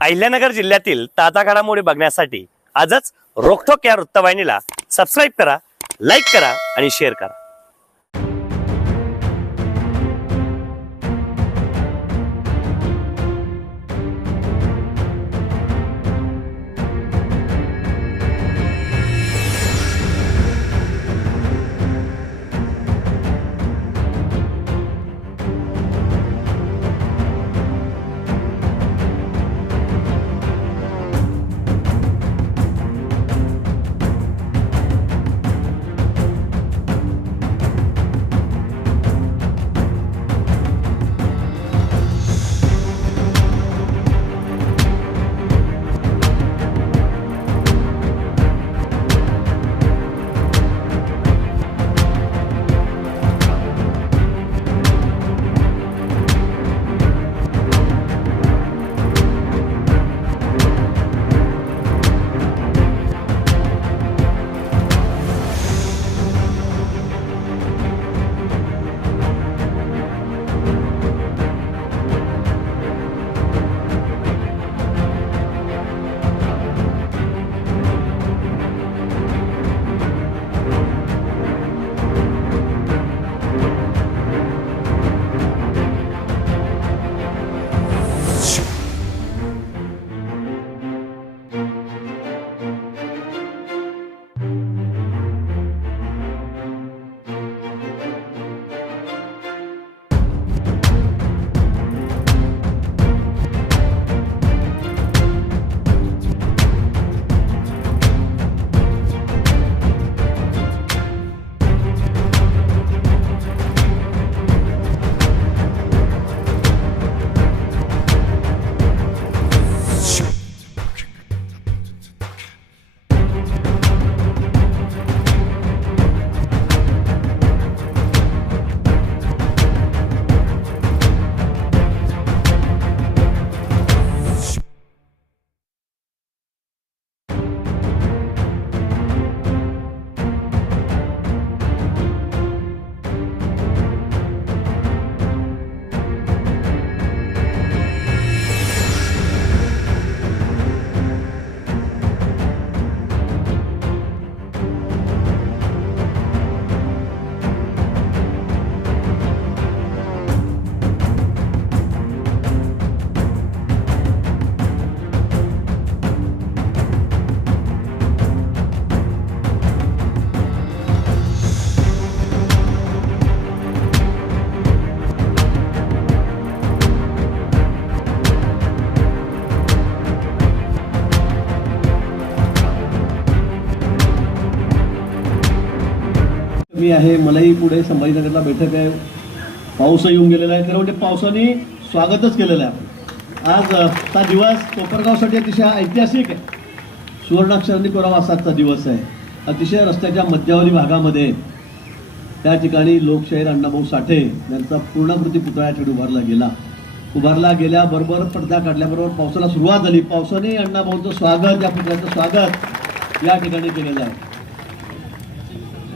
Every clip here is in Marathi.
अहिल्यानगर जिल्ह्यातील ताजा घडामोडी बघण्यासाठी आजच रोखोक या वृत्तवाहिनीला सबस्क्राईब करा, लाईक करा आणि शेअर करा। मी आहे, मलाही पुढे संभाजीनगरला बैठक आहे, पाऊस येऊन गेलेला आहे, खरं म्हणजे पावसाने स्वागतच केलेलं आहे। आज हा दिवस कोपरगावसाठी अतिशय ऐतिहासिक आहे, सुवर्णाक्षरांनी कोरावा असाचा दिवस आहे। अतिशय रस्त्याच्या मध्यवर्ती भागामध्ये त्या ठिकाणी लोकशाहीर अण्णाभाऊ साठे यांचा पूर्णाकृती पुतळा ठिकाणी उभारला गेल्याबरोबर पडदा काढल्याबरोबर पावसाला सुरुवात झाली। पावसाने अण्णाभाऊंचं स्वागत, या पुतळ्याचं स्वागत या ठिकाणी केलेलं आहे।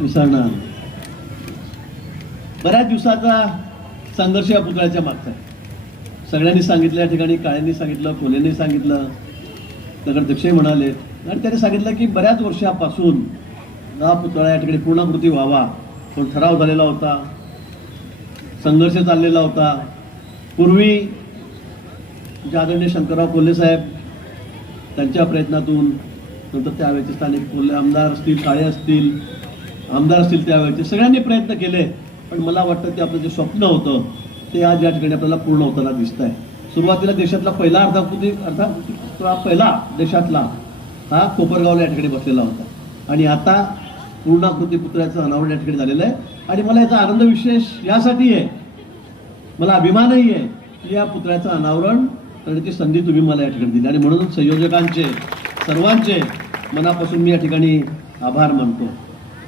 विसरणार बऱ्याच दिवसाचा संघर्ष या पुतळ्याच्या मागचा आहे। सगळ्यांनी सांगितलं, या ठिकाणी काळ्यांनी सांगितलं, कोल्हेंनी सांगितलं, नगराध्यक्षही म्हणाले आणि त्यांनी सांगितलं की बऱ्याच वर्षापासून हा पुतळा या ठिकाणी पूर्णाकृती व्हावा, पण ठराव झालेला होता, संघर्ष चाललेला होता। पूर्वी आदरणीय शंकरराव कोल्हे साहेब त्यांच्या प्रयत्नातून, नंतर त्यावेळेचे स्थानिक कोल्हे आमदार असतील, काळे असतील, आमदार असतील, त्यावेळेचे सगळ्यांनी प्रयत्न केले, पण मला वाटतं ते आपलं जे स्वप्न होतं ते आज या ठिकाणी आपल्याला पूर्ण होताना दिसत आहे। सुरुवातीला देशातला पहिला पहिला देशातला हा कोपरगावला या ठिकाणी बसलेला होता आणि आता पूर्णाकृती पुतळ्याचं अनावरण या ठिकाणी झालेलं आहे। आणि मला याचा आनंद विशेष यासाठी आहे, मला अभिमानही आहे की या पुतळ्याचं अनावरण करण्याची संधी तुम्ही मला या ठिकाणी दिली आणि म्हणून संयोजकांचे सर्वांचे मनापासून मी या ठिकाणी आभार मानतो।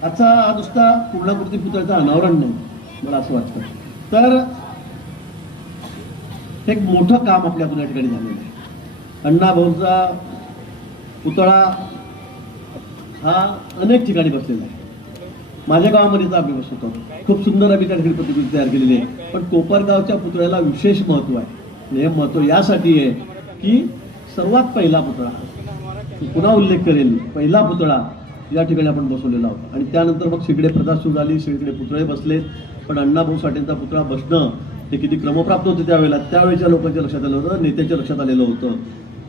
आजचा हा नुसता पूर्णाकृती पुतळ्याचं अनावरण नाही, मला असं वाटतं तर एक मोठं काम आपल्यातून या ठिकाणी झालेलं आहे। अण्णाभाऊंचा पुतळा हा अनेक ठिकाणी बसलेला आहे। माझ्या गावामध्ये तर आम्ही बसतो, खूप सुंदर आम्ही त्या ठिकाणी प्रतिकृती तयार केलेली आहे, पण कोपरगावच्या पुतळ्याला विशेष महत्त्व आहे। हे महत्त्व यासाठी आहे की सर्वात पहिला पुतळा, पुन्हा उल्लेख करेल, पहिला पुतळा या ठिकाणी आपण बसवलेला होता. आणि त्यानंतर मग सगळे प्रथा सुरू झाली, सगळीकडे पुतळे बसलेत. पण अण्णाभाऊ साठेंचा पुतळा बसणं हे किती क्रमप्राप्त होते त्यावेळेला, त्यावेळेच्या लोकांच्या लक्षात आलं होतं, नेत्याच्या लक्षात आलेलं होतं.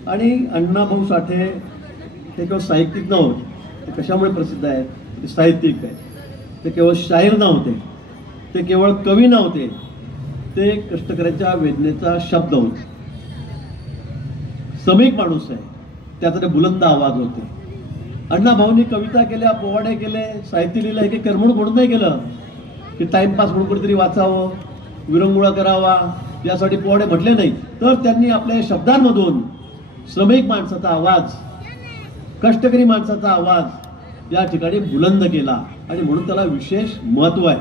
आणि अण्णाभाऊ साठे हे केवळ साहित्यिक नव्हते, ते कशामुळे प्रसिद्ध आहे, ते साहित्यिक आहे. ते केवळ शाहीर नव्हते, ते केवळ कवी नव्हते, ते कष्टकऱ्याच्या वेदनेचा शब्द होते. श्रमिक माणूस आहे, त्याचा ते बुलंद आवाज होते. अण्णाभाऊंनी कविता केल्या, पोवाडे केले, साहित्य लिहिलं, हे काही करमणूक म्हणून नाही केलं की टाइमपास म्हणून कुठेतरी वाचावं, विरंगुळा करावा यासाठी पोवाडे म्हटले नाही. तर त्यांनी आपल्या शब्दांमधून श्रमिक माणसाचा आवाज, कष्टकरी माणसाचा आवाज या ठिकाणी बुलंद केला. आणि म्हणून त्याला विशेष महत्व आहे.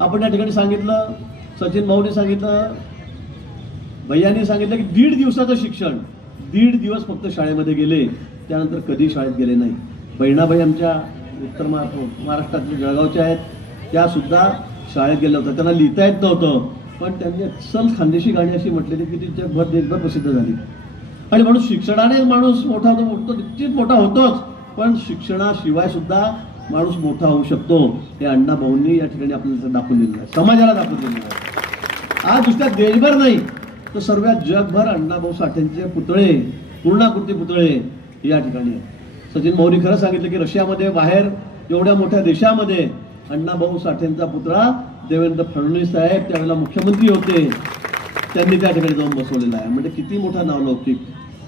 आपण या ठिकाणी सांगितलं, सचिन भाऊने सांगितलं, भैयांनी सांगितलं की 1.5 दिवसाचं शिक्षण, 1.5 दिवस फक्त शाळेमध्ये गेले, त्यानंतर कधी शाळेत गेले नाही. बहिणाबाई आमच्या उत्तर महाराष्ट्रातल्या जळगावच्या आहेत, त्या सुद्धा शाळेत गेल्या होत्या. त्यांना लिहिता येत नव्हतं, पण त्यांनी अस्सल खानदेशी गाणी अशी म्हटलेली की ती जगभर देशभर प्रसिद्ध झाली. आणि म्हणून शिक्षणाने माणूस मोठा होतो, निश्चित मोठा होतोच, पण शिक्षणाशिवाय सुद्धा माणूस मोठा होऊ शकतो. हे अण्णाभाऊंनी या ठिकाणी आपल्याला दाखवून दिलेलं आहे, समाजाला दाखवून दिलेलं आहे. आज नुसत्या देशभर नाही तर सर्व जगभर अण्णाभाऊ साठेंचे पुतळे, पूर्णाकृती पुतळे या ठिकाणी आहेत. सचिन भाऊनी खरं सांगितलं की रशियामध्ये, बाहेर एवढ्या मोठ्या देशामध्ये अण्णाभाऊ साठेंचा पुतळा देवेंद्र फडणवीस साहेब त्यावेळेला मुख्यमंत्री होते, त्यांनी त्या ठिकाणी जाऊन बसवलेला आहे. म्हणजे किती मोठा नावलौकिक,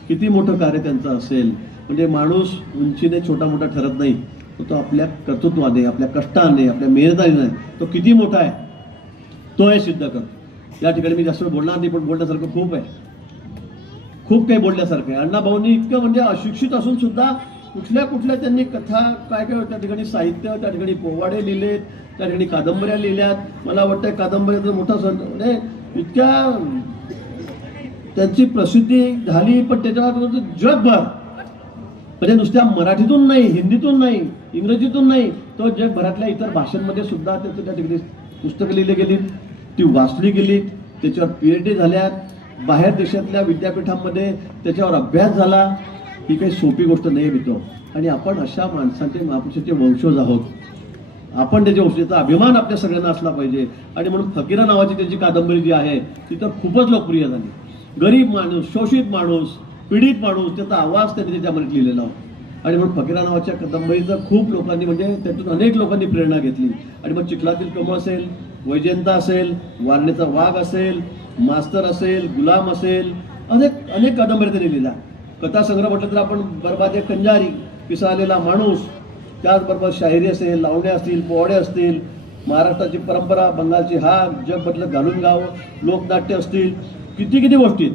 किती मोठं कार्य त्यांचं असेल. म्हणजे माणूस उंचीने छोटा मोठा ठरत नाही, तो आपल्या कर्तृत्वाने, आपल्या कष्टाने, आपल्या मेहनतीने तो किती मोठा आहे तो हे सिद्ध करतो. या ठिकाणी मी जास्त बोलणार नाही, पण बोलण्यासारखं खूप आहे, खूप काही बोलण्यासारखं आहे. अण्णाभाऊंनी इतकं म्हणजे अशिक्षित असून सुद्धा कुठल्या त्यांनी कथा काय त्या ठिकाणी साहित्य, त्या ठिकाणी पोवाडे लिहिलेत, त्या ठिकाणी कादंबऱ्या लिहिल्यात. मला वाटतं कादंबऱ्याचं मोठा म्हणजे इतक्या त्यांची प्रसिद्धी झाली, पण त्याच्यावर जगभर म्हणजे नुसत्या मराठीतून नाही, हिंदीतून नाही, इंग्रजीतून नाही, तो जगभरातल्या इतर भाषांमध्ये सुद्धा त्याचं त्या ठिकाणी पुस्तकं लिहिली गेली, ती वाचली गेली, त्याच्यावर PhD झाल्यात, बाहेर देशातल्या विद्यापीठांमध्ये त्याच्यावर अभ्यास झाला. ही काही सोपी गोष्ट नाही मित्र. आणि आपण अशा माणसांचे, महापुरुषाचे वंशज आहोत. आपण त्याच्या वंशाचा अभिमान आपल्या सगळ्यांना असला पाहिजे. आणि म्हणून फकीरा नावाची त्यांची कादंबरी जी आहे ती तर खूपच लोकप्रिय झाली. गरीब माणूस, शोषित माणूस, पीडित माणूस, त्याचा आवाज त्यांनी त्याच्यामध्ये लिहिलेला होता. आणि म्हणून फकीरा नावाच्या कादंबरीचं खूप लोकांनी, म्हणजे त्यातून अनेक लोकांनी प्रेरणा घेतली. आणि मग चिखलातील कमळ असेल, वैजयंता असेल, वारणेचा वाघ असेल, मास्तर असेल, गुलाम असेल, अनेक अनेक कादंबऱ्या त्यांनी लिहिल्या. कथासंग्रह म्हटलं तर आपण बरबादे कंजारी, पिसाळलेला माणूस, त्याचबरोबर शाहिरी असेल, लावणे असतील, पोवाडे असतील, महाराष्ट्राची परंपरा, बंगालची हाक, जग बदलत घालून गाव, लोकनाट्य असतील, किती किती गोष्टी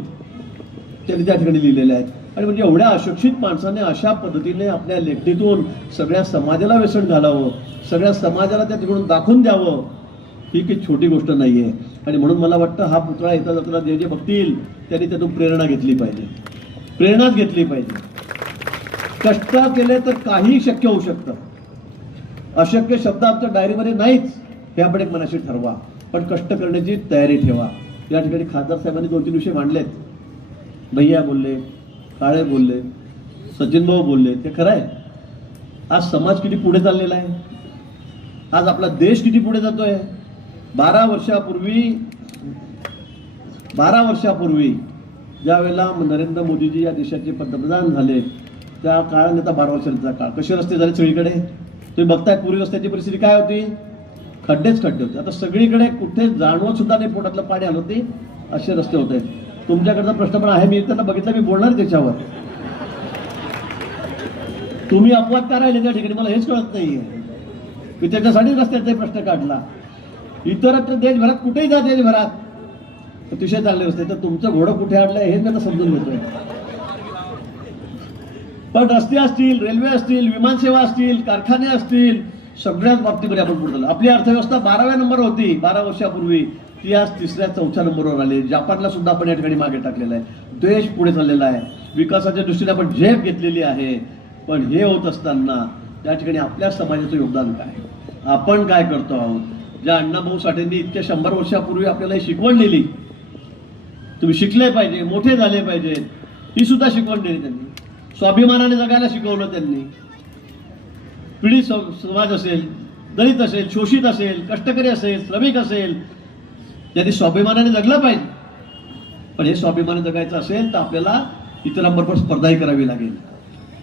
त्यांनी त्या ठिकाणी लिहिलेल्या आहेत. आणि म्हणजे एवढ्या अशिक्षित माणसाने अशा पद्धतीने आपल्या लेखणीतून सगळ्या समाजाला व्यसन घालावं, सगळ्या समाजाला त्या ठिकाणून दाखवून द्यावं, ही काही छोटी गोष्ट नाही आहे. आणि म्हणून मला वाटतं हा पुतळा येता जाताना जे जे बघतील त्यांनी त्यातून प्रेरणा घेतली पाहिजे, प्रेरणाच घेतली पाहिजे. कष्ट केले तर काही शक्य होऊ शकतं. अशक्य शब्द आमच्या डायरीमध्ये नाहीच, हे आपण एक मनाशी ठरवा, पण कष्ट करण्याची तयारी ठेवा. या ठिकाणी खासदार साहेबांनी 2-3 विषय मांडलेत. भैया बोलले, काळे बोलले, सचिन भाऊ बोलले, ते खरं आहे. आज समाज किती पुढे चाललेला आहे, आज आपला देश किती पुढे जातोय. 12 वर्षापूर्वी ज्या वेळेला नरेंद्र मोदीजी या देशाचे पंतप्रधान झाले, त्या काळात आता 12 वर्षांचा काळ, कसे रस्ते झाले सगळीकडे तुम्ही बघताय. पूर्वी रस्त्याची परिस्थिती काय होती, खड्डेच खड्डे होते. आता सगळीकडे कुठे जाणवत सुद्धा नाही, पोटातलं पाणी आलं होते, असे रस्ते होते. तुमच्याकडचा प्रश्न पण आहे, मी त्यांना बघितलं, मी बोलणार त्याच्यावर. तुम्ही अपवाद का राहिले त्या ठिकाणी मला हेच कळत नाहीये. मी त्याच्यासाठी रस्त्याचा प्रश्न काढला. इतरत्र देशभरात कुठेही जा, देशभरात अतिशय चांगले रस्ते, तर तुमचं घोडं कुठे अडलंय हेच मी आता समजून घेतोय. पण रस्ते असतील, रेल्वे असतील, विमानसेवा असतील, कारखाने असतील, सगळ्याच बाबतीमध्ये आपण पुढे झालो. आपली अर्थव्यवस्था 12व्या नंबर होती 12 वर्षापूर्वी, ती आज 3ऱ्या-4थ्या नंबरवर आली. जापानला सुद्धा आपण या ठिकाणी मागे टाकलेलं आहे. देश पुढे चाललेला आहे, विकासाच्या दृष्टीने आपण झेप घेतलेली आहे. पण हे होत असताना त्या ठिकाणी आपल्या समाजाचं योगदान काय, आपण काय करतो आहोत. ज्या अण्णाभाऊ साठेंनी इतक्या 100 वर्षापूर्वी आपल्याला शिकवण दिली, तुम्ही शिकले पाहिजे, मोठे झाले पाहिजे, ही सुद्धा शिकवण दिली त्यांनी. स्वाभिमानाने जगायला शिकवलं त्यांनी. पिढी समाज असेल, दलित असेल, शोषित असेल, कष्टकरी असेल, श्रमिक असेल, त्यांनी स्वाभिमानाने जगलं पाहिजे. पण हे स्वाभिमानाने जगायचं असेल तर आपल्याला इतरांबरोबर स्पर्धाही करावी लागेल.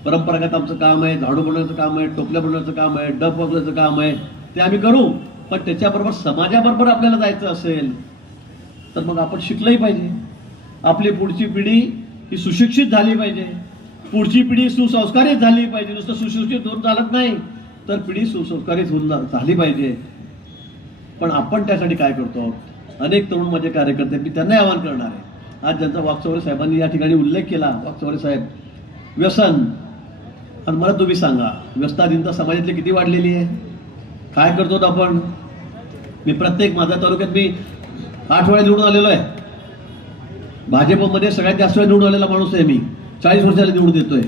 परंपरागत आमचं काम आहे, झाडू बनवण्याचं काम आहे, टोपल्या बनवण्याचं काम आहे, डब वाजवायचं काम आहे, ते आम्ही करू. पण त्याच्याबरोबर समाजाबरोबर आपल्याला जायचं असेल तर मग आपण शिकलंही पाहिजे. आपली पुढची पिढी ही सुशिक्षित झाली पाहिजे, पुढची पिढी सुसंस्कारित झाली पाहिजे. नुसतं सुशिक्षित होऊन चालत नाही, तर पिढी सुसंस्कारित होऊन झाली पाहिजे. पण आपण त्यासाठी काय करतो? अनेक तरुण माझे कार्यकर्ते, मी त्यांना आवाहन करणार आहे. आज ज्यांचा वाकचौरे साहेबांनी या ठिकाणी उल्लेख केला, वाकचौरे साहेब, व्यसन. आणि मला तुम्ही सांगा, व्यसनाधीनता समाजातली किती वाढलेली आहे? काय करतो आपण? मी प्रत्येक माझ्या तालुक्यात मी 8 वेळा निवडून आलेलो आहे. भाजपमध्ये सगळ्यात जास्त वेळा निवडून आलेला माणूस आहे मी. 40 वर्षाला निवडून देतोय.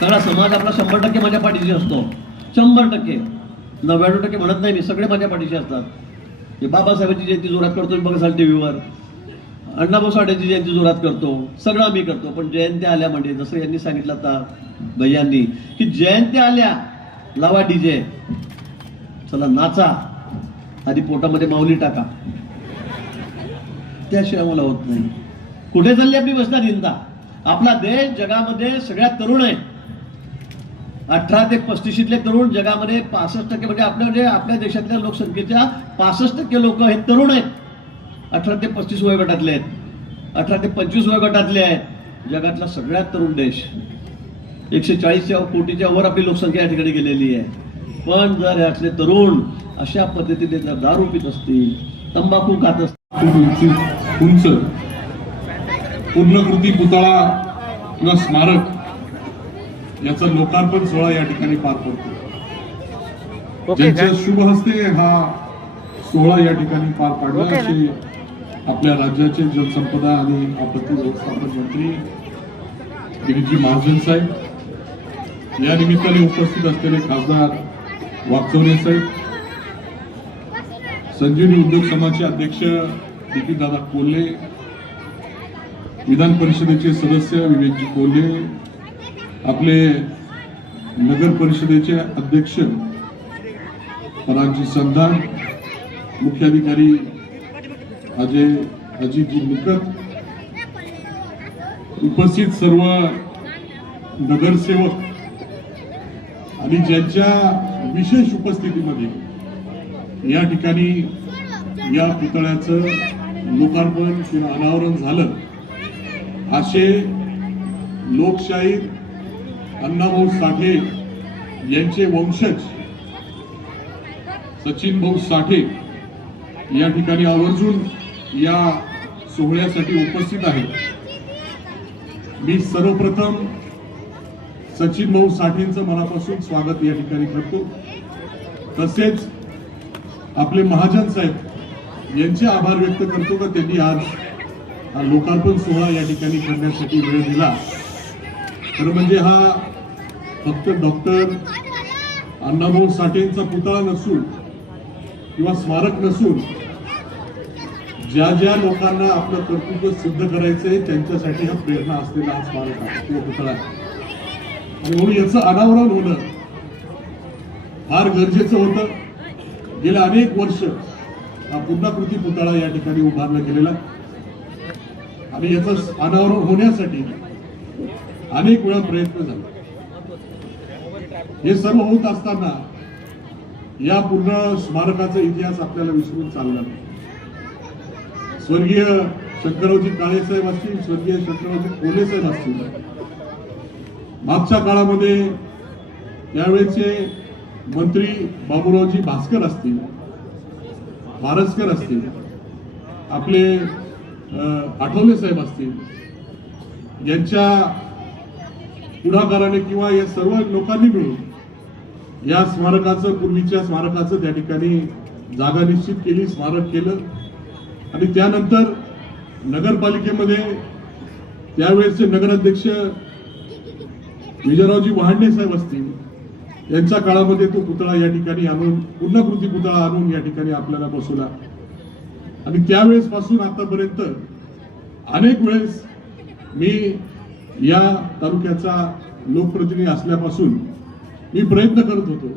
सगळा समाज आपला 100% माझ्या पाठीशी असतो. 100%, 99% म्हणत नाही मी, सगळे माझ्या पाठीशी असतात. हे बाबासाहेबांची जयंती जोरात करतो मी, बघा टीव्हीवर. अण्णाभाऊ साठेची जयंती जोरात करतो, सगळं आम्ही करतो. पण जयंत्या आल्या म्हणजे जसं यांनी सांगितलं आता भैयांनी की जयंत्या आल्या, लावा डीजे, चला नाचा, आधी पोटामध्ये माऊली टाका, त्याशिवाय मला होत नाही. कुठे चालली आपली व्यसनाधीनता? आपला देश जगामध्ये सगळ्यात तरुण आहे. 18 ते 35 तरुण जगामध्ये 65% म्हणजे आपल्या देशातल्या लोकसंख्येच्या 65% लोक हे तरुण आहेत. 18 ते 35 वयोगटातले आहेत, 18 ते 25 वयोगटातले आहेत. जगातला सगळ्यात तरुण देश. 140 कोटीच्या वर आपली लोकसंख्या या ठिकाणी गेलेली आहे. पण जर यातले तरुण अशा पद्धतीने जर दारू पित असतील, तंबाखू खात असतील, उंच पूर्णकृती पुतळा किंवा स्मारक याचा लोकार्पण सोहळा या ठिकाणी पार पडतो. ज्यांच्या शुभ हस्ते हा सोहळा या ठिकाणी पार पाडला असे आपल्या राज्याचे जलसंपदा आणि आपत्ती व्यवस्थापन मंत्री गिरीजी महाजन साहेब, या निमित्ताने उपस्थित असलेले खासदार वाकचौरे साहेब, संजीवनी उद्योग समाजाचे अध्यक्ष नितीनदादा कोल्हे, विधान परिषदेचे सदस्य विवेकजी कोल्हे, आपले नगर परिषदेचे अध्यक्ष परागजी संधान, मुख्याधिकारी अजितजी निकत, उपस्थित सर्व नगरसेवक आणि ज्यांच्या विशेष उपस्थितीमध्ये या ठिकाणी या पुतळ्याचं लोकार्पण किंवा अनावरण झालं, असे लोकशाहीर अण्णाभाऊ साठे यांचे वंशज सचिन भाऊ साठे या ठिकाणी आवर्जून या सोहळ्यासाठी उपस्थित आहेत. मी सर्वप्रथम सचिन भाऊ साठेंचं मनापासून स्वागत या ठिकाणी करतो. तसेच आपले महाजन साहेब यांचे आभार व्यक्त करतो का त्यांनी आज हा लोकार्पण सोहळा या ठिकाणी करण्यासाठी वेळ दिला. खरं म्हणजे हा फक्त डॉक्टर अण्णाभाऊ साठेंचा पुतळा नसून किंवा स्मारक नसून, ज्या ज्या लोकांना आपलं कर्तृत्व सिद्ध करायचंय त्यांच्यासाठी हा प्रेरणा असलेला हा स्मारक आहे किंवा पुतळा आहे. आणि म्हणून याचं अनावरण होणं फार गरजेचं होतं. गेल्या अनेक वर्ष हा पूर्णाकृती पुतळा या ठिकाणी उभारला गेलेला आणि याचं अनावरण होण्यासाठी अनेक वेळा प्रयत्न झाले. हे सर्व होत असताना या पूर्ण स्मारकाचा इतिहास आपल्याला विसरून चालला नाही. स्वर्गीय शंकररावजी काळे साहेब असतील, स्वर्गीय शंकररावजी कोल्हे साहेब असतील, मागच्या काळामध्ये त्यावेळेचे मंत्री बाबूरावजी भास्कर असतील, मारसकर असतील, आपले आठवले साहेब असतील, यांच्या पुढाकाराने किंवा या सर्व लोकांनी मिळून या स्मारकाचं, पूर्वीच्या स्मारकाचं त्या ठिकाणी जागा निश्चित केली, स्मारक केलं. आणि त्यानंतर नगरपालिकेमध्ये त्यावेळेसचे नगराध्यक्ष विजयरावजी वहाडणे साहेब असतील, यांच्या काळामध्ये तो पुतळा या ठिकाणी आणून, पूर्णाकृती पुतळा आणून या ठिकाणी आपल्याला बसवला. आणि त्यावेळेस पासून आतापर्यंत अनेक वेळेस मी या तालुक्याचा लोकप्रतिनिधी असल्यापासून मी प्रयत्न करत होतो,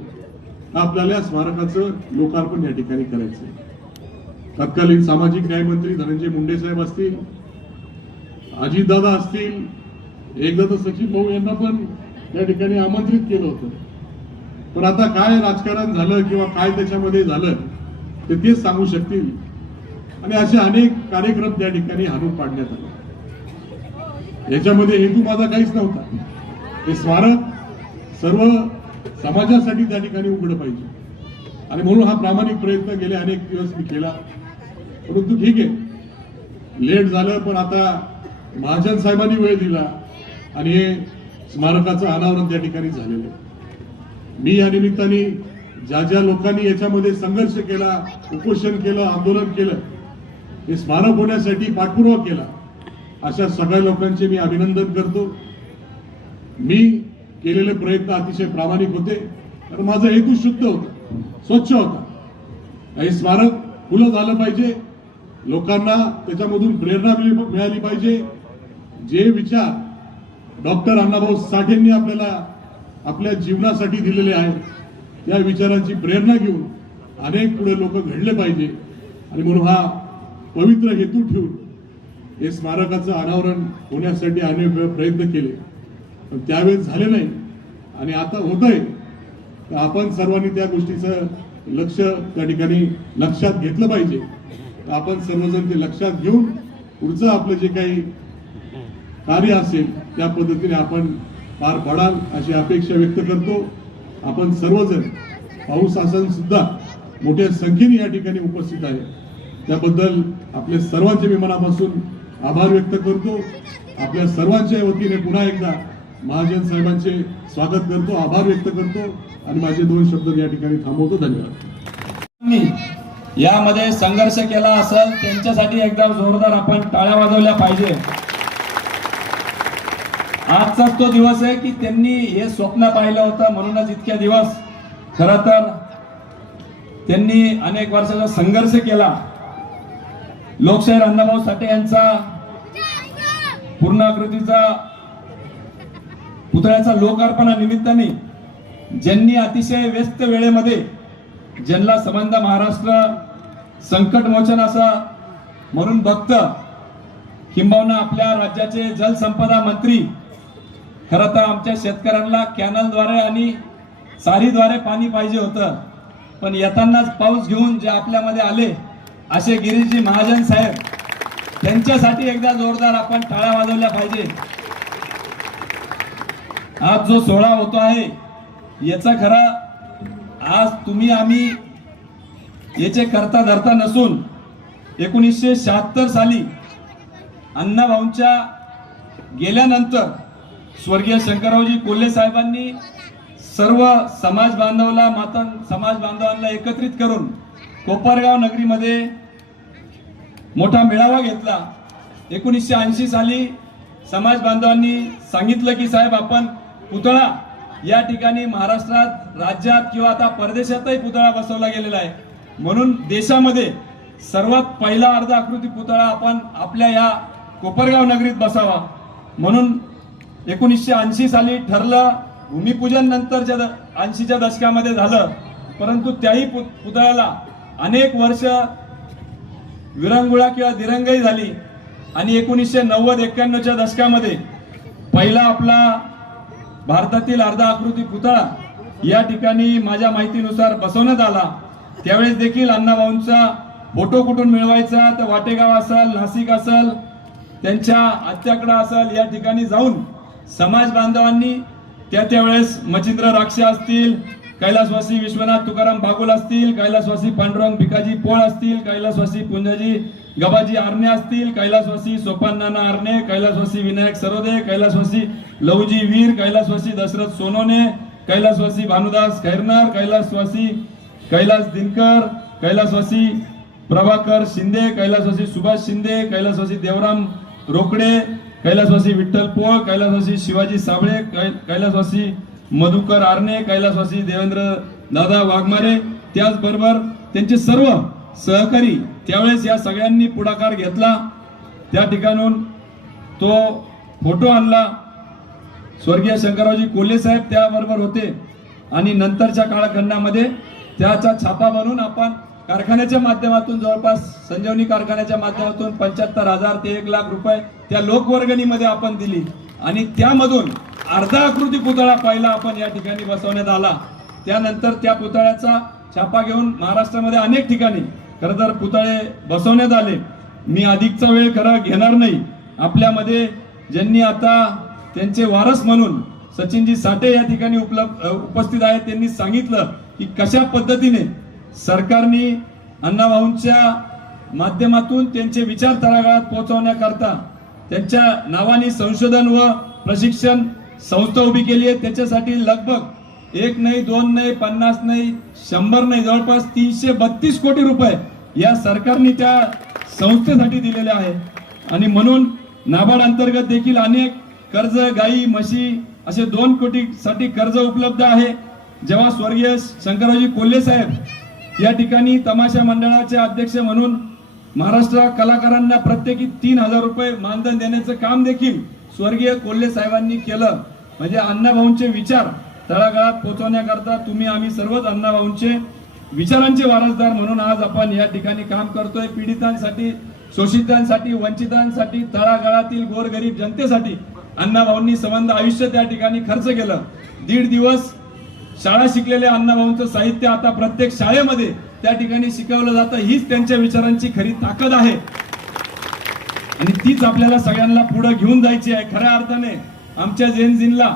आपल्याला या स्मारकाचं लोकार्पण या ठिकाणी करायचं। तत्कालीन सामाजिक न्याय मंत्री धनंजय मुंडे साहेब असतील, अजितदादा असतील, एकदा तर सचिन भाऊ यांना पण या ठिकाणी आमंत्रित केलं होतं, पण आता काय राजकारण झालं किंवा काय त्याच्यामध्ये झालं ते तेच सांगू शकतील। आणि असे अनेक कार्यक्रम त्या ठिकाणी हाणून पाडण्यात आले। याच्यामध्ये हेतू माझा काहीच नव्हता, हे स्मारक सर्व समाजासाठी त्या ठिकाणी उघडं पाहिजे आणि म्हणून हा प्रामाणिक प्रयत्न गेले अनेक दिवस मी केला। परंतु ठीक आहे, लेट झालं, पण आता महाजन साहेबांनी वेळ दिला आणि हे स्मारकाचं अनावरण त्या ठिकाणी झालेलं आहे। मी या निमित्ताने ज्या ज्या लोकांनी याच्यामध्ये संघर्ष केला, उपोषण केलं, आंदोलन केलं, हे स्मारक होण्यासाठी पाठपुरावा केला, अशा सगळ्या लोकांचे मी अभिनंदन करतो। मी केलेले प्रयत्न अतिशय प्रामाणिक होते, कारण माझा हेतू शुद्ध होता, स्वच्छ होता। हे स्मारक खुलं झालं पाहिजे, लोकांना त्याच्यामधून प्रेरणा मिळाली पाहिजे। जे विचार डॉक्टर अण्णाभाऊ साठेंनी आपल्याला आपल्या जीवनासाठी दिलेले आहेत, त्या विचारांची प्रेरणा घेऊन अनेक पुढे लोक घडले पाहिजे आणि म्हणून हा पवित्र हेतू ठेवून हे स्मारकाचं अनावरण होण्यासाठी अनेक वेळ प्रयत्न केले, पण त्यावेळेस झाले नाही आणि आता होत आहे। तर आपण सर्वांनी त्या गोष्टीचं लक्ष त्या ठिकाणी लक्षात घेतलं पाहिजे। तर आपण सर्वजण ते लक्षात घेऊन पुढचं आपलं जे काही कार्य असेल त्या पद्धतीने आपण पार पाडाल अशी अपेक्षा व्यक्त करतो। आपण सर्वजण, पाऊस शासन सुद्धा मोठ्या संख्येने या ठिकाणी उपस्थित आहे, त्याबद्दल आपल्या सर्वांचे मी मनापासून आभार व्यक्त करतो। आपल्या सर्वांच्या वतीने पुन्हा एकदा महाजन साहेबांचे स्वागत करतो, आभार व्यक्त करतो आणि माझे 2 शब्द या ठिकाणी थांबवतो। धन्यवाद। यामध्ये संघर्ष केला असेल त्यांच्यासाठी एकदा जोरदार आपण टाळ्या वाजवल्या पाहिजे। आजचाच तो दिवस आहे की त्यांनी हे स्वप्न पाहिलं होतं, म्हणूनच इतक्या दिवस खरं तर त्यांनी अनेक वर्षाचा संघर्ष केला। लोकशाहीर अण्णाभाऊ साठे यांचा पूर्णाकृतीचा पुतळ्याचा लोकार्पणानिमित्ताने ज्यांनी अतिशय व्यस्त वेळेमध्ये ज्यांना संबंध महाराष्ट्र संकटमोचन असा म्हणून बघतं, किंबहुना आपल्या राज्याचे जलसंपदा मंत्री, खरं तर आमच्या शेतकऱ्यांना कॅनलद्वारे आणि सारीद्वारे पाणी पाहिजे होतं, पण येतानाच पाऊस घेऊन जे आपल्यामध्ये आले असे गिरीशजी महाजन साहेब, त्यांच्यासाठी एकदा जोरदार आपण टाळ्या वाजवल्या पाहिजे। आज जो सोहळा होतो आहे याचा खरा आज तुम्ही आम्ही याचे करता धरता नसून 1976 साली अण्णाभाऊंच्या गेल्यानंतर स्वर्गीय शंकररावजी कोल्हे साहेबांनी सर्व समाज बांधवांना एकत्रित करून कोपरगाव नगरीमध्ये मोठा मेळावा घेतला। 1980 साली समाज बांधवांनी सांगितलं की साहेब आपण पुतळा या ठिकाणी महाराष्ट्रात, राज्यात किंवा आता परदेशातही पुतळा बसवला गेलेला आहे, म्हणून देशामध्ये सर्वात पहिला अर्ध आकृती पुतळा आपण आपल्या या कोपरगाव नगरीत बसावा। म्हणून 1980 साली ठरलं, भूमिपूजन नंतरच्या 80च्या दशकामध्ये झालं, परंतु त्याही पुतळ्याला अनेक वर्ष विरंगुळा किंवा दिरंगाई झाली आणि 1990-91च्या दशकामध्ये पहिला आपला भारतातील अर्धा आकृती पुतळा या ठिकाणी माझ्या माहितीनुसार बसवण्यात आला। त्यावेळेस देखील अण्णाभाऊंचा फोटो कुठून मिळवायचा, तर वाटेगाव असेल, नाशिक असेल, त्यांच्या आत्याकडे असेल, या ठिकाणी जाऊन समाज बांधवांनी त्यावेळेस मच्छिंद्र राक्षे असतील, कैलासवासी विश्वनाथ तुकाराम बागुल असतील, कैलासवासी पांडुरंग भिकाजी पोळ असतील, कैलासवासी पुंजाजी गबाजी आरणे असतील, कैलासवासी सोपान नाना आरणे, कैलासवासी विनायक सरोदे, कैलासवासी लवजी वीर, कैलासवासी दशरथ सोनोने, कैलासवासी भानुदास खैरनार, कैलासवासी कैलास दिनकर, कैलासवासी प्रभाकर शिंदे, कैलासवासी सुभाष शिंदे, कैलासवासी देवराम रोकडे, कैलासवासी विठ्ठल पोळ, कैलासवासी शिवाजी साबळे, कैलासवासी मधुकर आरणे, कैलासवासी देवेंद्र दादा वाघमारे, त्याचबरोबर त्यांचे सर्व सहकारी त्यावेळेस या सगळ्यांनी पुढाकार घेतला। त्या ठिकाणून तो फोटो आणला स्वर्गीय शंकररावजी कोल्हे साहेब त्याबरोबर होते आणि नंतरच्या कालखंडामध्ये त्याचा छापा बनवून आपण कारखान्याच्या माध्यमातून जवळपास संजीवनी कारखान्याच्या माध्यमातून 75,000 ते 1 लाख रुपये त्या लोकवर्गणीमध्ये आपण दिली आणि त्यामधून अर्धा आकृती पुतळा पहिला आपण या ठिकाणी बसवण्यात आला. त्यानंतर त्या पुतळ्याचा छापा घेऊन महाराष्ट्रामध्ये अनेक ठिकाणी खरं तर पुतळे बसवण्यात आले. मी अधिकचा वेळ खरं घेणार नाही. आपल्यामध्ये ज्यांनी आता त्यांचे वारस म्हणून सचिनजी साठे या ठिकाणी उपस्थित आहेत, त्यांनी सांगितलं की कशा पद्धतीने सरकारने अण्णाभाऊंच्या माध्यमातून त्यांचे विचार तळागाळात पोहोचवण्याकरता त्यांच्या नावाने संशोधन व प्रशिक्षण संस्था उभी केली आहे. त्याच्यासाठी लगभग 1 नाही 2 नाही 50 नाही 100 नाही जवळपास 332 कोटी रुपये या सरकारने त्या संस्थेसाठी दिलेले आहे. आणि म्हणून नाबार्ड अंतर्गत देखील अनेक कर्ज, गाई म्हशी असे 2 कोटी साठी कर्ज उपलब्ध आहे. जेव्हा स्वर्गीय शंकररावजी कोल्हे साहेब या ठिकाणी तमाशा मंडळाचे अध्यक्ष म्हणून महाराष्ट्र कलाकारांना प्रत्येकी 3,000 रुपये मानधन देण्याचं काम देखील स्वर्गीय कोल्हे साहेबांनी केलं. म्हणजे अण्णाभाऊंचे विचार तळागाळात पोहोचवण्याकरता तुम्ही आम्ही सर्वच अण्णाभाऊंचे विचारांचे वारसदार म्हणून आज आपण या ठिकाणी काम करतोय. पीडितांसाठी, शोषितांसाठी, वंचितांसाठी, तळागाळातील गोरगरीब जनतेसाठी अण्णाभाऊंनी संबंध आयुष्य त्या ठिकाणी खर्च केलं. 1.5 दिवस शाळा शिकलेल्या अण्णाभाऊंचं साहित्य आता प्रत्येक शाळेमध्ये त्या ठिकाणी शिकवलं जातं. हीच त्यांच्या विचारांची खरी ताकद आहे आणि तीच आपल्याला सगळ्यांना पुढे घेऊन जायची आहे. खऱ्या अर्थाने आमच्या जैनजींना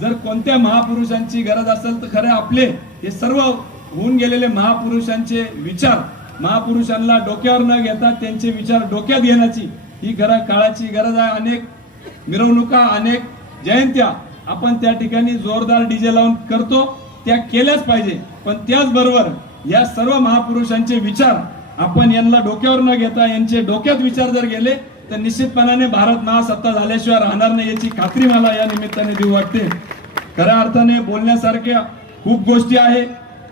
जर कोणत्या महापुरुषांची गरज असेल तर खरे आपले हे सर्व होऊन गेलेले महापुरुषांचे विचार, महापुरुषांना डोक्यावर न घेता त्यांचे विचार डोक्यात घेण्याची ही काळाची गरज आहे. अनेक मिरवणुका, अनेक जयंत्या आपण त्या ठिकाणी जोरदार डीजे लावून करतो, त्या केल्याच पाहिजे. पण त्याचबरोबर या सर्व महापुरुषांचे विचार आपण यांना डोक्यावर न घेता यांचे डोक्यात विचार जर गेले तर निश्चितपणाने भारत महासत्ता झाल्याशिवाय राहणार नाही याची खात्री मला या निमित्ताने देऊ वाटते. खऱ्या अर्थाने बोलण्यासारख्या खूप गोष्टी आहे,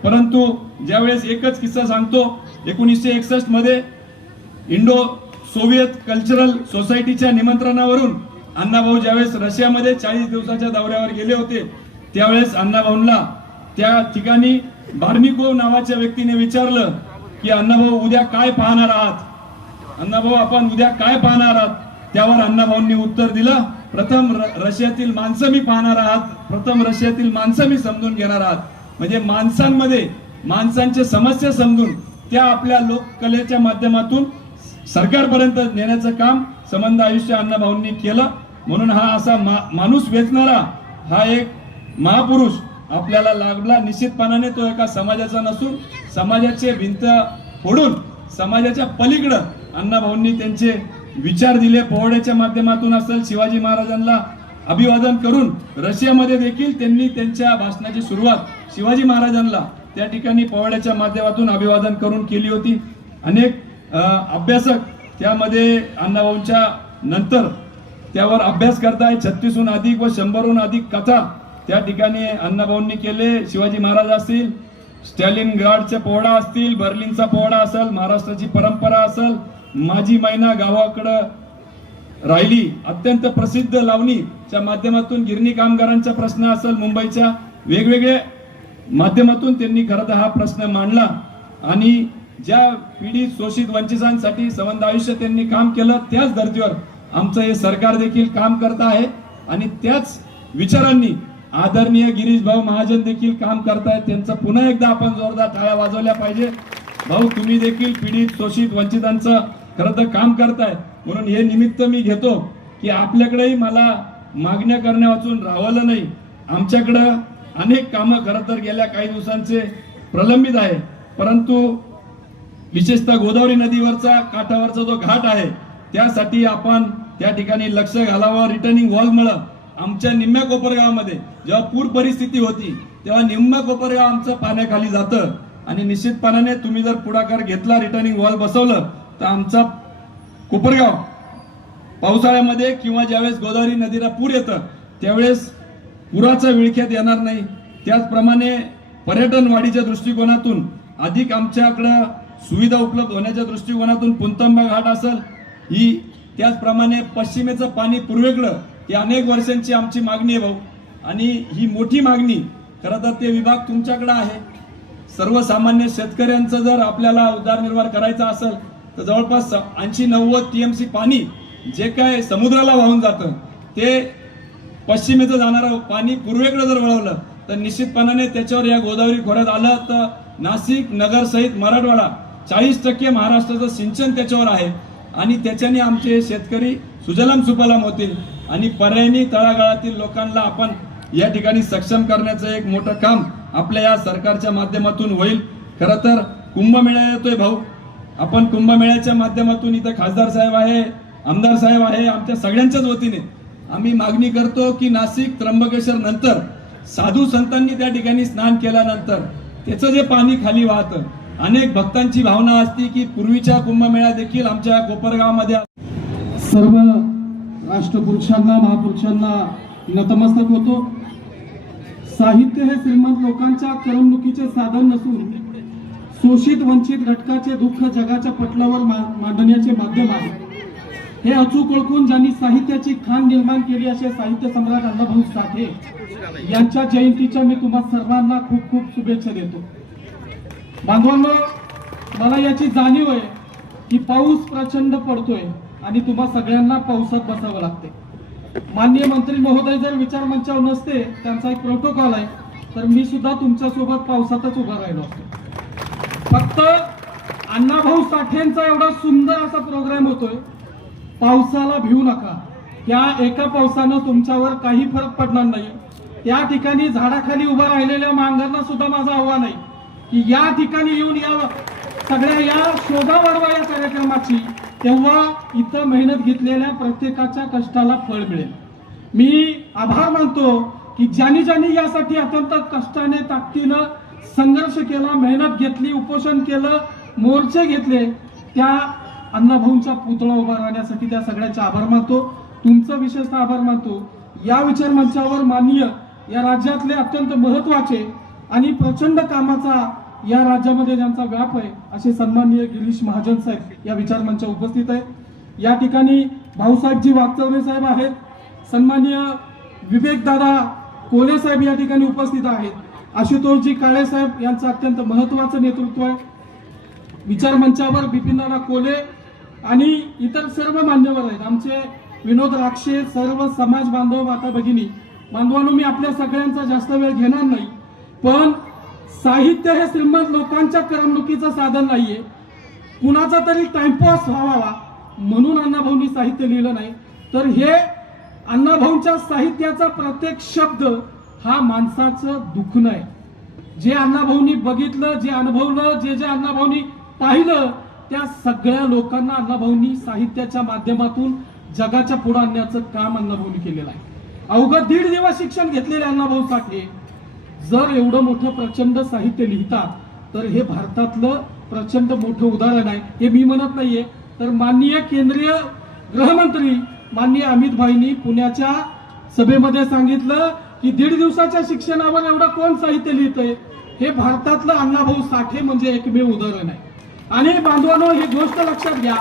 परंतु ज्यावेळेस एकच किस्सा सांगतो. 1961 मध्ये इंडो सोव्हिएत कल्चरल सोसायटीच्या निमंत्रणावरून अण्णाभाऊ ज्यावेळेस रशियामध्ये 40 दिवसाच्या दौऱ्यावर गेले होते त्यावेळेस अण्णाभाऊंना त्या ठिकाणी बार्निकोव नावाच्या व्यक्तीने विचारलं की अण्णाभाऊ उद्या काय पाहणार आहात, अण्णाभाऊ आपण उद्या काय पाहणार आहात. त्यावर अण्णाभाऊंनी उत्तर दिलं, प्रथम रशियातील माणसं मी पाहणार आहात, प्रथम रशियातील माणसं मी समजून घेणार आहात. म्हणजे माणसांमध्ये माणसांच्या समस्या समजून त्या आपल्या लोककलेच्या माध्यमातून सरकारपर्यंत नेण्याचं काम संबंध आयुष्य अण्णाभाऊंनी केलं. म्हणून हा असा माणूस वेचणारा हा एक महापुरुष आपल्याला लाभला. निश्चितपणाने तो एका समाजाचा नसून समाजाचे भिंत फोडून समाजाच्या पलीकडं अण्णाभाऊंनी त्यांचे विचार दिले. पोवाड्याच्या माध्यमातून असेल, शिवाजी महाराजांना अभिवादन करून रशियामध्ये देखील त्यांनी त्यांच्या भाषणाची सुरुवात शिवाजी महाराजांना त्या ठिकाणी पोवाड्याच्या माध्यमातून अभिवादन करून केली होती. अनेक अभ्यासक त्यामध्ये अण्णाभाऊंच्या नंतर त्यावर अभ्यास करताय. 36हून अधिक व 100हून अधिक कथा त्या ठिकाणी अण्णाभाऊंनी केले. शिवाजी महाराज असतील, स्टॅलिनग्राडचे पोवाडा असतील, बर्लिनचा पोवाडा असेल, महाराष्ट्राची परंपरा असेल, माझी मैना गावाकडं राहिली, अत्यंत प्रसिद्ध लावणीच्या माध्यमातून गिरणी कामगारांचा प्रश्न असेल, मुंबईच्या वेगवेगळ्या माध्यमातून त्यांनी खरं तर हा प्रश्न मांडला. आणि ज्या पीडित, शोषित, वंचितांसाठी संबंध आयुष्य त्यांनी काम केलं त्याच धर्तीवर आमचं हे सरकार देखील काम करत आहे. आणि त्याच विचारांनी आदरणीय गिरीश भाऊ महाजन देखील काम करतायत. त्यांचं पुन्हा एकदा आपण जोरदार टाळ्या वाजवल्या पाहिजे. भाऊ तुम्ही देखील पीडित, शोषित, वंचितांचं खरं तर काम करताय. म्हणून हे निमित्त मी घेतो की आपल्याकडेही मला मागण्या करण्या वाचून राहवलं नाही. आमच्याकडं अनेक कामं खरं तर गेल्या काही दिवसांचे प्रलंबित आहे, परंतु विशेषतः गोदावरी नदीवरचा काठावरचा जो घाट आहे त्यासाठी आपण त्या ठिकाणी लक्ष घालावं. रिटर्निंग वॉलमुळे आमच्या निम्म्या कोपरगावामध्ये जेव्हा पूर परिस्थिती होती तेव्हा निम्म्या कोपरगाव आमचं पाण्याखाली जातं. आणि निश्चितपणाने तुम्ही जर पुढाकार घेतला, रिटर्निंग वॉल बसवलं तर आमचा कोपरगाव पावसाळ्यामध्ये किंवा ज्यावेळेस गोदावरी नदीला पूर येतं त्यावेळेस पुराचा विळख्यात येणार नाही. त्याचप्रमाणे पर्यटन वाढीच्या दृष्टिकोनातून अधिक आमच्याकडं सुविधा उपलब्ध होण्याच्या दृष्टिकोनातून पुंतंबा घाट असेल ही, त्याचप्रमाणे पश्चिमेचं पाणी पूर्वेकडं ही अनेक वर्षांची आमची मागणी आहे भाऊ. आणि ही मोठी मागणी खरं तर ते विभाग तुमच्याकडे आहे. सर्वसामान्य शेतकऱ्यांचं जर आपल्याला उदरनिर्वाह करायचा असेल तर जवळपास 80-90 TMC पाणी जे काय समुद्राला वाहून जातं ते पश्चिमेचं जाणारं पाणी पूर्वेकडे जर वळवलं तर निश्चितपणाने त्याच्यावर या गोदावरी खोऱ्यात आलं तर नाशिक नगर सहित मराठवाडा 40% महाराष्ट्राचं सिंचन त्याच्यावर आहे आणि त्याच्याने आमचे शेतकरी सुजलाम सुफलाम होतील आणि पर्यायी तळागाळातील लोकांना आपण या ठिकाणी सक्षम करण्याचं एक मोठं काम आपल्या या सरकारच्या माध्यमातून होईल. खरं तर कुंभमेळा येतोय भाऊ, आपण कुंभमेळ्याच्या माध्यमातून इथं खासदार साहेब आहे, आमदार साहेब आहे, आमच्या सगळ्यांच्याच वतीने आम्ही मागणी करतो की नाशिक त्र्यंबकेश्वर नंतर साधू संतांनी त्या ठिकाणी स्नान केल्यानंतर त्याचं जे पाणी खाली वाहतं, अनेक भक्तांची भावना असते की पूर्वीच्या कुंभमेळा देखील आमच्या कोपरगावमध्ये सर्व राष्ट्रपुरुषांना महापुरुषांना नतमस्तक होतो. साहित्य हे श्रीमंत लोकांच्या करमणुकीचे साधन नसून शोषित वंचित घटकाचे दुःख जगाच्या पटलावर मांडण्याचे माध्यम आहे. हे अचूक ओळखून ज्यांनी साहित्याची खाण निर्माण केली असे साहित्य सम्राट अण्णाभाऊ साठे यांच्या जयंतीच्या मी तुम्हा सर्वांना खूप खूप शुभेच्छा देतो. बांधवांनो, मला याची जाणीव आहे की पाऊस प्रचंड पडतोय आणि तुम्हा सगळ्यांना पावसात बसावं लागते. माननीय मंत्री महोदय जर विचार मंचावर नसते, त्यांचा एक प्रोटोकॉल आहे, तर मी सुद्धा तुमच्या सोबत पावसातच उभा राहिलो असतो. फक्त अण्णाभाऊ साठेंचा एवढा सुंदर असा प्रोग्राम होतोय, पावसाला भिवू नका. त्या एका पावसानं तुमच्यावर काही फरक पडणार नाही. त्या ठिकाणी झाडाखाली उभा राहिलेल्या मांगरांना सुद्धा माझं आव्हान आहे की या ठिकाणी येऊन या सगळ्या या शोभा वाढवा या कार्यक्रमाची, तेव्हा इथं मेहनत घेतलेल्या प्रत्येकाच्या कष्टाला फळ मिळेल. मी आभार मानतो की ज्यांनी ज्यांनी यासाठी अत्यंत कष्टाने ताकदीनं संघर्ष केला, मेहनत घेतली, उपोषण केलं, मोर्चे घेतले, त्या अण्णाभाऊंचा पुतळा उभा राहण्यासाठी त्या सगळ्याचे आभार मानतो. तुमचं विशेषतः आभार मानतो. या विचार मंचावर माननीय या राज्यातले अत्यंत महत्वाचे आणि प्रचंड कामाचा या राज्यामध्ये ज्यांचा व्याप आहे असे सन्माननीय गिरीश महाजन साहेब या विचार मंचावर उपस्थित आहेत. या ठिकाणी भाऊसाहेबजी वागचौरे साहेब आहेत, सन्माननीय विवेकदादा कोले साहेब या ठिकाणी उपस्थित आहेत, आशुतोषजी काळे साहेब यांचं अत्यंत महत्वाचं नेतृत्व आहे. विचार मंचावर बिपिनदादा कोले आणि इतर सर्व मान्यवर आहेत, आमचे विनोद राक्षे, सर्व समाज बांधव, माता भगिनी बांधवांनो, मी आपल्या सगळ्यांचा जास्त वेळ घेणार नाही, पण साहित्य हे श्रीमंत लोकांच्या करमणुकीचं साधन नाहीये, कुणाचा तरी टाइमपास व्हावा म्हणून अण्णाभाऊंनी साहित्य लिहिलं नाही, तर हे अण्णाभाऊंच्या साहित्याचा प्रत्येक शब्द हा माणसाचं दुखणं आहे. जे अण्णाभाऊंनी बघितलं, जे अनुभवलं, जे अण्णाभाऊंनी पाहिलं, त्या सगळ्या लोकांना अण्णाभाऊंनी साहित्याच्या माध्यमातून जगाच्या पुढे आणण्याचं काम अण्णाभाऊंनी केलेलं आहे. अवघं 1.5 दिवस शिक्षण घेतलेले अण्णाभाऊ साठे जर एवढं मोठं प्रचंड साहित्य लिहितात तर हे भारतातलं प्रचंड मोठं उदाहरण आहे. हे मी म्हणत नाहीये, तर माननीय केंद्रीय गृहमंत्री माननीय अमित भाईंनी पुण्याच्या सभेमध्ये सांगितलं की 1.5 दिवसाच्या शिक्षणावर एवढं कोण साहित्य लिहितंय. हे भारतातलं अण्णाभाऊ साठे म्हणजे एकमेव उदाहरण आहे. आणि बांधवांनो, ही गोष्ट लक्षात घ्या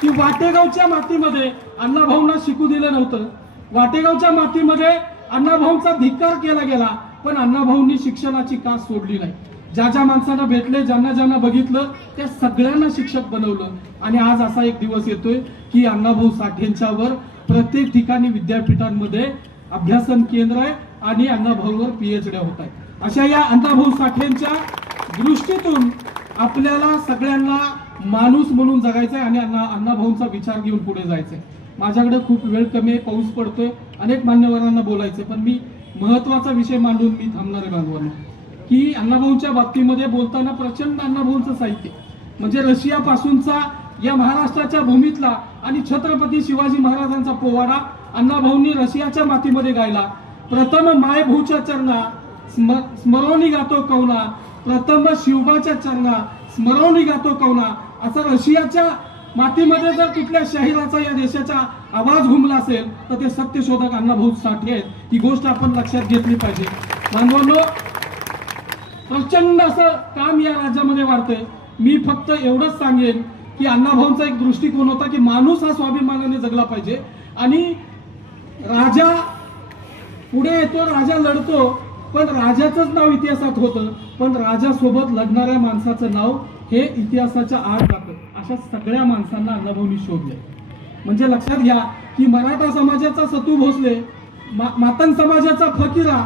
की वाटेगावच्या मातीमध्ये अण्णाभाऊंना शिकू दिलं नव्हतं, वाटेगावच्या मातीमध्ये अण्णाभाऊंचा धिक्कार केला गेला, पण अण्णाभाऊंनी शिक्षणाची कास सोडली नाही. ज्या ज्या माणसांना भेटले, ज्यांना ज्यांना बघितलं, त्या सगळ्यांना शिक्षक बनवलं. आणि आज असा एक दिवस येतोय की अण्णाभाऊ साठेंच्यावर प्रत्येक ठिकाणी विद्यापीठांमध्ये अभ्यासन केंद्र आहे आणि अण्णाभाऊवर PhD होत आहे. अशा या अण्णाभाऊ साठेंच्या दृष्टीतून आपल्याला सगळ्यांना माणूस म्हणून जगायचंय आणि अण्णाभाऊंचा विचार घेऊन पुढे जायचंय. माझ्याकडे खूप वेळ कमी आहे, पाऊस पडतोय, अनेक मान्यवरांना बोलायचंय, पण मी महत्वाचा विषय मांडून मी थांबणार आहे बांधवांना की अण्णाभाऊंच्या बाबतीमध्ये बोलताना प्रचंड अण्णाभाऊंचं साहित्य म्हणजे रशियापासूनचा या महाराष्ट्राच्या भूमीतला आणि छत्रपती शिवाजी महाराजांचा पोवाडा अण्णाभाऊंनी रशियाच्या मातीमध्ये गायला. प्रथम मायभूच्या चरणा स्मरोनी गातो कवना, प्रथम शिवबाच्या चरणा स्मरोनी गातो कवना, असं रशियाच्या मातीमध्ये जर कुठल्या शाहिराचा या देशाचा आवाज घुमला असेल तर ते सत्यशोधक अण्णाभाऊ साठे आहेत. ही गोष्ट आपण लक्षात घेतली पाहिजे. बांधवांनो, प्रचंड असं काम या राज्यामध्ये वाढतंय. मी फक्त एवढंच सांगेन की अण्णाभाऊंचा एक दृष्टिकोन होता की माणूस हा स्वाभिमानाने जगला पाहिजे आणि राजा पुढे येतो राजा लढतो, पण राजाचंच नाव इतिहासात होतं, पण राजासोबत लढणाऱ्या माणसाचं नाव हे इतिहासाच्या आड जातं. अशा सगळ्या माणसांना अण्णाभाऊंनी शोधले. म्हणजे लक्षात घ्या की मराठा समाजाचा सतू भोसले, मातंग समाजाचा फकीरा,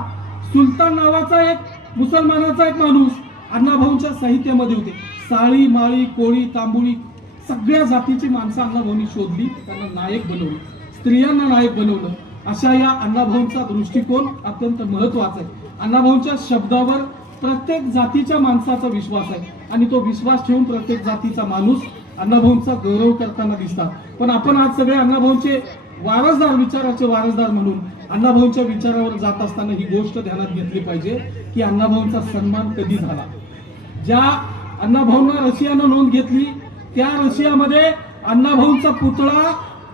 सुलतान नावाचा एक मुसलमानाचा एक माणूस अण्णाभाऊंच्या साहित्यामध्ये होते. साळी, माळी, कोळी, तांबुळी सगळ्या जातीची माणसं अण्णाभाऊंनी शोधली, त्यांना नायक बनवलं, स्त्रियांना नायक बनवलं. अशा या अण्णाभाऊंचा दृष्टिकोन अत्यंत महत्वाचा आहे. अण्णाभाऊंच्या शब्दावर प्रत्येक जातीच्या माणसाचा विश्वास आहे आणि तो विश्वास ठेवून प्रत्येक जातीचा माणूस अण्णाभाऊंचा गौरव करताना दिसतात. पण आपण आज सगळे अण्णाभाऊंचे वारसदार, विचाराचे वारसदार म्हणून अण्णाभाऊंच्या विचारावर जात असताना ही गोष्ट ध्यानात घेतली पाहिजे की अण्णाभाऊंचा सन्मान कधी झाला. ज्या अण्णाभाऊंना रशियानं नोंद घेतली त्या रशियामध्ये अण्णाभाऊंचा पुतळा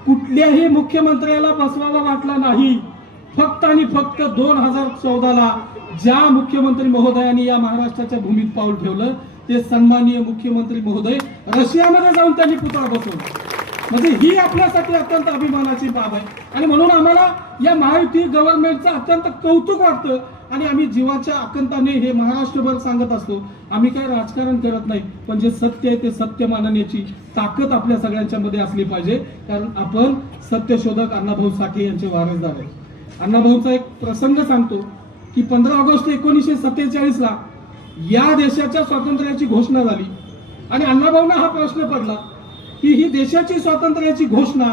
कुठल्याही मुख्यमंत्र्याला बसवावा वाटला नाही. फक्त आणि फक्त 2014ला ज्या मुख्यमंत्री महोदयांनी या महाराष्ट्राच्या भूमीत पाऊल ठेवलं ते सन्माननीय मुख्यमंत्री महोदय रशियामध्ये जाऊन त्यांनी पुतळा बसवला. म्हणजे ही आपल्यासाठी अत्यंत अभिमानाची बाब आहे आणि म्हणून आम्हाला या महायुती गव्हर्नमेंटचं अत्यंत कौतुक वाटतं आणि आम्ही जीवाच्या आकंताने हे महाराष्ट्रभर सांगत असतो. आम्ही काही राजकारण करत नाही, पण जे सत्य आहे ते सत्य मानण्याची ताकद आपल्या सगळ्यांच्या मध्ये असली पाहिजे, कारण आपण सत्यशोधक अण्णाभाऊ साठे यांचे वारसदार आहे. अण्णाभाऊचा एक प्रसंग सांगतो की 15 ऑगस्ट 1947ला या देशाच्या स्वातंत्र्याची घोषणा झाली आणि अण्णाभाऊंना हा प्रश्न पडला की ही देशाची स्वातंत्र्याची घोषणा,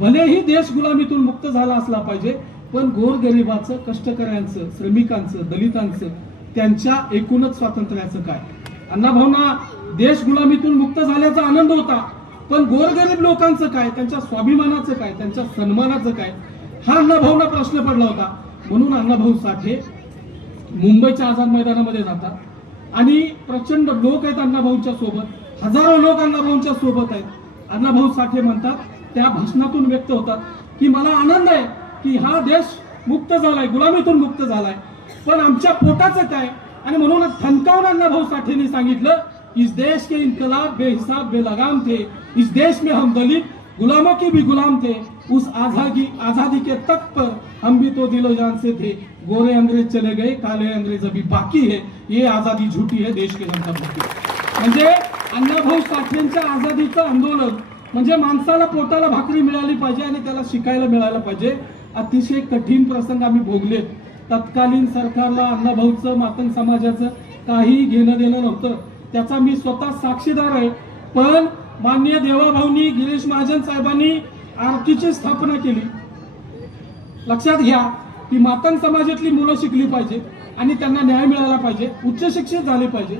भलेही देश गुलामीतून मुक्त झाला असला पाहिजे, पण गोरगरिबाचं, कष्टकऱ्यांचं, श्रमिकांचं, दलितांचं, त्यांच्या एकूणच स्वातंत्र्याचं काय. अण्णाभाऊंना देश गुलामीतून मुक्त झाल्याचा आनंद होता, पण गोरगरीब लोकांचं काय, त्यांच्या स्वाभिमानाचं काय, त्यांच्या सन्मानाचं काय, हा अण्णाभाऊंना प्रश्न पडला होता. म्हणून अण्णाभाऊ साठे मुंबईच्या आझाद मैदानामध्ये जातात आणि प्रचंड लोक आहेत अण्णाभाऊंच्या सोबत, हजारो लोक अण्णाभाऊंच्या सोबत आहेत. अण्णाभाऊ साठे म्हणतात, त्या भाषणातून व्यक्त होतात की मला आनंद आहे की हा देश मुक्त झालाय, गुलामीतून मुक्त झालाय, पण आमच्या पोटाचं काय. आणि म्हणून ठणकावून अण्णाभाऊ साठेंनी सांगितलं, इस देश के इनकलाब बेहिसाब बेलगाम थे, इस देश में हम दलित गुलामों के भी गुलाम थे, उस आजादी के तख्त पर हम भी तो दिलो जान से थे, गोरे अंग्रेज चले गए, काले अंग्रेज अभी बाकी है, ये आजादी झूठी है, देश के जनता भूखी. म्हणजे अण्णाभाऊ साठेंच्या आझादीचं आंदोलन म्हणजे माणसाला पोटाला भाकरी मिळाली पाहिजे आणि त्याला शिकायला मिळायला पाहिजे. अतिशय कठीण प्रसंग आम्ही भोगले. तत्कालीन सरकारला अण्णाभाऊचं, मातंग समाजाचं काही घेणं देणं नव्हतं, त्याचा मी स्वतः साक्षीदार आहे. पण माननीय देवाभाऊंनी, गिरीश महाजन साहेबांनी आरतीची स्थापना केली. लक्षात घ्या की मातंग समाजातली मुलं शिकली पाहिजे आणि त्यांना न्याय मिळाला पाहिजे, उच्च शिक्षित झाले पाहिजे,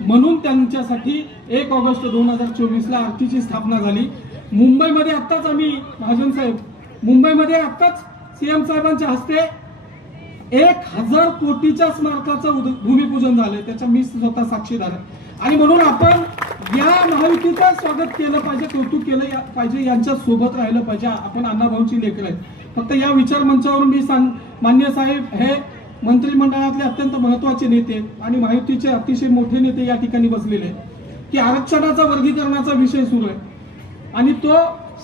म्हणून त्यांच्यासाठी 1 ऑगस्ट 2024ला आरतीची स्थापना झाली. मुंबईमध्ये आत्ताच आम्ही, महाजन साहेब, मुंबईमध्ये आत्ताच सीएम साहेबांच्या हस्ते 1000 कोटीच्या स्मारकाचं भूमिपूजन झालंय, त्याच्या मी स्वतः साक्षीदार आहे. आणि म्हणून आपण या महायुतीचं स्वागत केलं पाहिजे, कौतुक केलं पाहिजे, यांच्या सोबत राहिलं पाहिजे. आपण अण्णाभाऊंची लेकरं आहेत. फक्त या विचार मंचावरून मी मान्य साहेब हे मंत्रिमंडळातले अत्यंत महत्वाचे नेते आणि महायुतीचे अतिशय मोठे नेते या ठिकाणी बसलेले की आरक्षणाचा, वर्गीकरणाचा विषय सुरू आहे आणि तो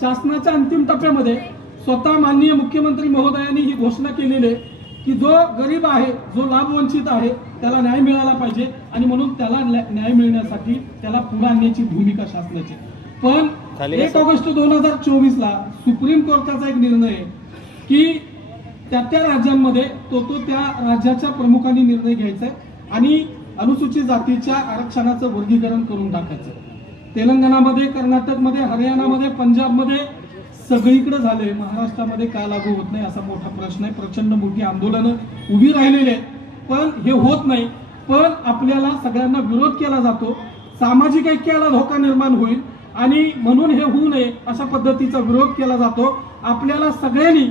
शासनाच्या अंतिम टप्प्यामध्ये स्वतः माननीय मुख्यमंत्री महोदयांनी ही घोषणा केलेली आहे की जो गरीब आहे, जो लाभवंचित आहे, त्याला न्याय मिळाला पाहिजे आणि म्हणून त्याला न्याय मिळण्यासाठी त्याला पुढे आणण्याची भूमिका शासनाची. पण 1 ऑगस्ट 2024ला सुप्रीम कोर्टाचा एक निर्णय आहे की त्या राज्यांमध्ये तो त्या राज्याच्या प्रमुखांनी निर्णय घ्यायचा आहे आणि अनुसूचित जातीच्या आरक्षणाचं वर्गीकरण करून टाकायचं. तेलंगणामध्ये, कर्नाटकमध्ये, हरियाणामध्ये, पंजाबमध्ये सगळीकडे झाले. महाराष्ट्रामध्ये का लागू होत नाही असा मोठा प्रश्न आहे. प्रचंड मोठी आंदोलनं उभी राहिलेली आहेत, पण हे होत नाही. पण आपल्याला सगळ्यांना विरोध केला जातो, सामाजिक ऐक्याला धोका निर्माण होईल आणि म्हणून हे होऊ नये अशा पद्धतीचा विरोध केला जातो. आपल्याला सगळ्यांनी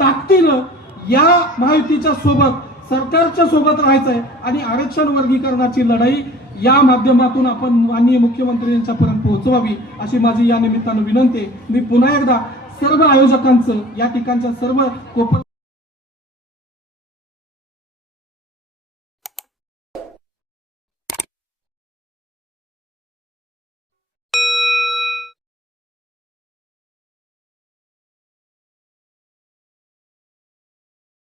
ताकदीनं या महायुतीच्या सोबत, सरकारच्या सोबत राहायचं आहे आणि आरक्षण वर्गीकरणाची लढाई या माध्यमातून आपण माननीय मुख्यमंत्री यांच्यापर्यंत पोहोचवावी अशी माझी या निमित्तानं विनंती आहे. मी पुन्हा एकदा सर्व आयोजकांचं, या ठिकाणच्या सर्व